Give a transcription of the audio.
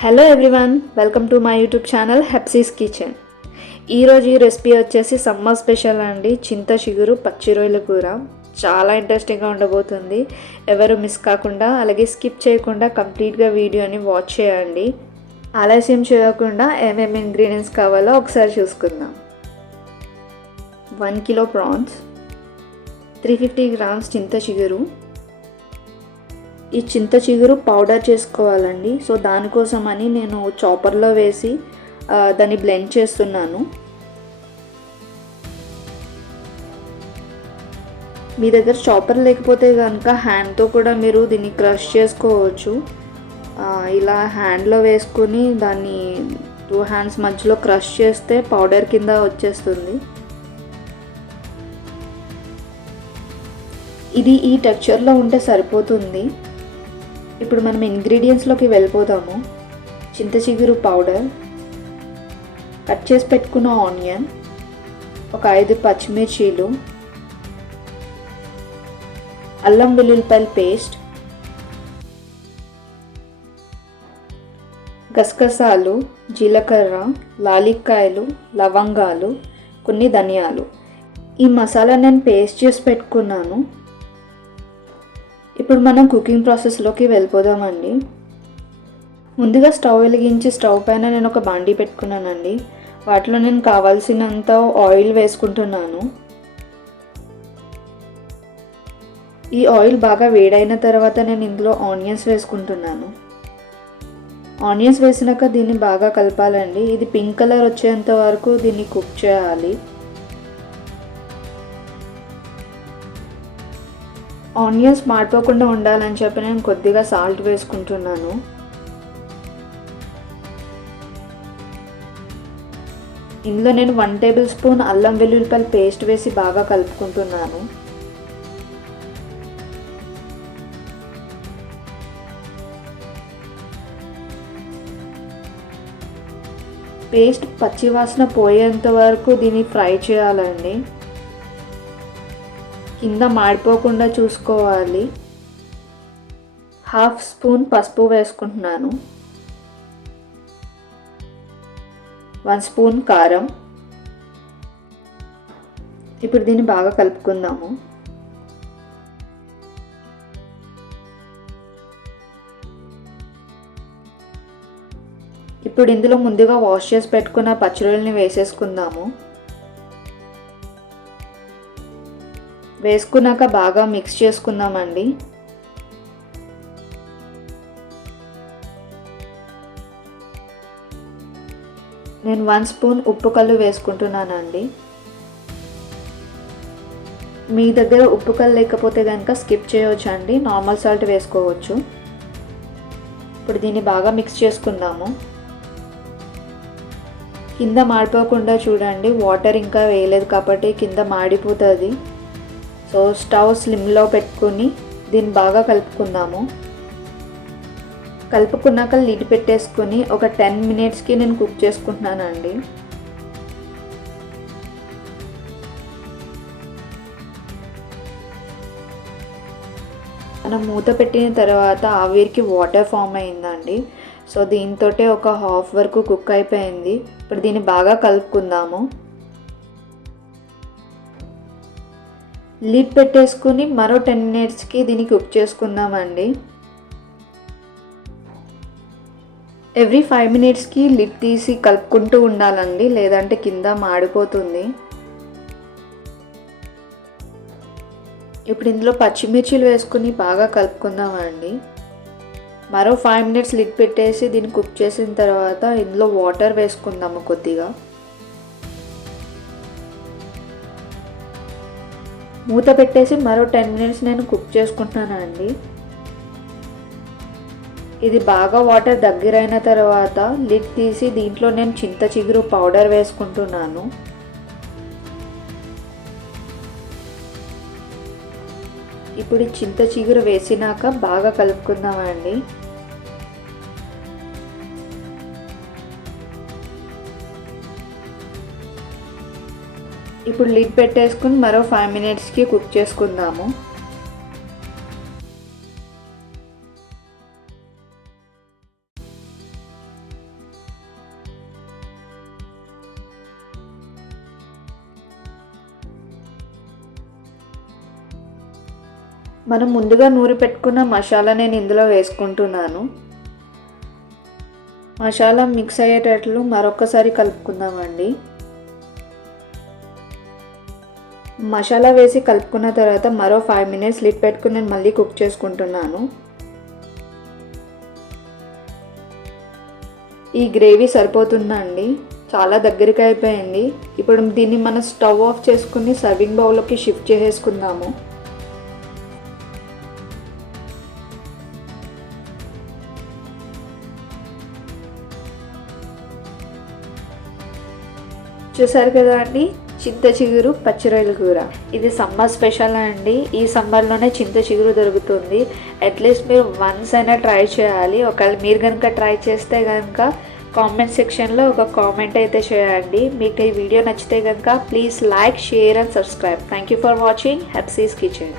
Hello everyone, welcome to my YouTube channel Hepsi's kitchen. ఈరోజు ఈ recipe వచ్చేసి సమ్మర్ స్పెషల్ అండి. చింత చిగురు పచ్చి రొయ్యల కూర చాలా ఇంట్రెస్టింగ్గా ఉండబోతుంది. ఎవరు మిస్ కాకుండా అలాగే స్కిప్ చేయకుండా కంప్లీట్గా వీడియోని వాచ్ చేయండి. ఆలస్యం చేయకుండా ఏమేమి ఇంగ్రీడియంట్స్ కావాలో ఒకసారి చూసుకుందాం. 1 కిలో ప్రాన్స్, 350 గ్రామ్స్ చింత చిగురు. ఈ చింత చిగురు పౌడర్ చేసుకోవాలండి. సో దానికోసమని నేను చాపర్లో వేసి దాన్ని బ్లెండ్ చేస్తున్నాను. మీ దగ్గర చాపర్ లేకపోతే కనుక హ్యాండ్తో కూడా మీరు దీన్ని క్రష్ చేసుకోవచ్చు. ఇలా హ్యాండ్లో వేసుకొని దాన్ని 2 హ్యాండ్స్ మధ్యలో క్రష్ చేస్తే పౌడర్ కింద వచ్చేస్తుంది. ఇది ఈ టెక్స్చర్లో ఉంటే సరిపోతుంది. ఇప్పుడు మనం ఇంగ్రీడియంట్స్లోకి వెళ్ళిపోదాము. చింత చిగురు పౌడర్, కట్ చేసి పెట్టుకున్న ఆనియన్, ఒక 5 పచ్చిమిర్చీలు, అల్లం వెల్లుల్లిపాయల పేస్ట్, గసగసాలు, జీలకర్ర, లాలిక్కాయలు, లవంగాలు, కొన్ని ధనియాలు. ఈ మసాలా నేను పేస్ట్ చేసి పెట్టుకున్నాను. ఇప్పుడు మనం కుకింగ్ ప్రాసెస్లోకి వెళ్ళిపోదామండి. ముందుగా స్టవ్ వెలిగించి స్టవ్ పైన నేను ఒక బాండీ పెట్టుకున్నానండి. వాటిలో నేను కావాల్సినంత ఆయిల్ వేసుకుంటున్నాను. ఈ ఆయిల్ బాగా వేడైన తర్వాత నేను ఇందులో ఆనియన్స్ వేసుకుంటున్నాను. ఆనియన్స్ వేసినాక దీన్ని బాగా కలపాలండి. ఇది పింక్ కలర్ వచ్చేంత వరకు దీన్ని కుక్ చేయాలి. ఆనియన్స్ మాడిపోకుండా ఉండాలని చెప్పి నేను కొద్దిగా సాల్ట్ వేసుకుంటున్నాను. ఇందులో నేను 1 టేబుల్ స్పూన్ అల్లం వెల్లుల్లిపాయల పేస్ట్ వేసి బాగా కలుపుకుంటున్నాను. పేస్ట్ పచ్చివాసన పోయేంత వరకు దీన్ని ఫ్రై చేయాలండి. కింద మాడిపోకుండా చూసుకోవాలి. 1/2 స్పూన్ పసుపు వేసుకుంటున్నాను. 1 స్పూన్ కారం. ఇప్పుడు దీన్ని బాగా కలుపుకుందాము. ఇప్పుడు ఇందులో ముందుగా వాష్ చేసి పెట్టుకున్న పచ్చి రొయ్యల్ని వేసేసుకుందాము. వేసుకున్నాక బాగా మిక్స్ చేసుకుందామండి. నేను 1 స్పూన్ ఉప్పు కల్లు వేసుకుంటున్నానండి. మీ దగ్గర ఉప్పు కల్లు లేకపోతే కనుక స్కిప్ చేయవచ్చు అండి, నార్మల్ సాల్ట్ వేసుకోవచ్చు. ఇప్పుడు దీన్ని బాగా మిక్స్ చేసుకుందాము. కింద మాడిపోకుండా చూడండి, వాటర్ ఇంకా వేయలేదు కాబట్టి కింద మాడిపోతుంది. సో స్టవ్ స్లిమ్లో పెట్టుకొని దీన్ని బాగా కలుపుకుందాము. కలుపుకున్నాక లిడ్ పెట్టేసుకొని ఒక 10 మినిట్స్కి నేను కుక్ చేసుకుంటున్నానండి. మనం మూత పెట్టిన తర్వాత ఆవిరికి వాటర్ ఫామ్ అయిందండి. సో దీంతో ఒక హాఫ్ వరకు కుక్ అయిపోయింది. ఇప్పుడు దీన్ని బాగా కలుపుకుందాము. లిడ్ పెట్టేసుకుని మరో 10 మినిట్స్కి దీన్ని కుక్ చేసుకుందామండి. ఎవ్రీ 5 మినిట్స్కి లిడ్ తీసి కలుపుకుంటూ ఉండాలండి, లేదంటే కింద మాడిపోతుంది. ఇప్పుడు ఇందులో పచ్చిమిర్చీలు వేసుకుని బాగా కలుపుకుందామండి. మరో 5 మినిట్స్ లిడ్ పెట్టేసి దీన్ని కుక్ చేసిన తర్వాత ఇందులో వాటర్ వేసుకుందాము కొద్దిగా. మూత పెట్టేసి మరో 10 మినిట్స్ నేను కుక్ చేసుకుంటున్నానండి. ఇది బాగా వాటర్ దగ్గరైన తర్వాత లిడ్ తీసి దీంట్లో నేను చింత చిగురు పౌడర్ వేసుకుంటున్నాను. ఇప్పుడు ఈ చింత చిగురు వేసినాక బాగా కలుపుకుందామండి. ఇప్పుడు లిడ్ పెట్టేసుకుని మరో 5 మినిట్స్కి కుక్ చేసుకుందాము. మనం ముందుగా నూరి పెట్టుకున్న మసాలా నేను ఇందులో వేసుకుంటున్నాను. మసాలా మిక్స్ అయ్యేటట్లు మరొకసారి కలుపుకుందామండి. మసాలా వేసి కలుపుకున్న తర్వాత మరో 5 మినిట్స్ లిడ్ పెట్టుకుని నేను మళ్ళీ కుక్ చేసుకుంటున్నాను. ఈ గ్రేవీ సరిపోతుందండి, చాలా దగ్గరికి అయిపోయింది. ఇప్పుడు దీన్ని మనం స్టవ్ ఆఫ్ చేసుకుని సర్వింగ్ బౌల్లోకి షిఫ్ట్ చేసేసుకుందాము. చూసారు కదా అండి, చింత చిగురు పచ్చి రొయ్యల కూర. ఇది సమ్మర్ స్పెషల్ అండి. ఈ సమ్మర్లోనే చింత చిగురు దొరుకుతుంది. అట్లీస్ట్ మీరు వన్స్ అయినా ట్రై చేయాలి. ఒకవేళ మీరు కనుక ట్రై చేస్తే కనుక కామెంట్ సెక్షన్లో ఒక కామెంట్ అయితే చేయండి. మీకు ఈ వీడియో నచ్చితే కనుక please like, share and subscribe. Thank you for watching Hepsi's kitchen.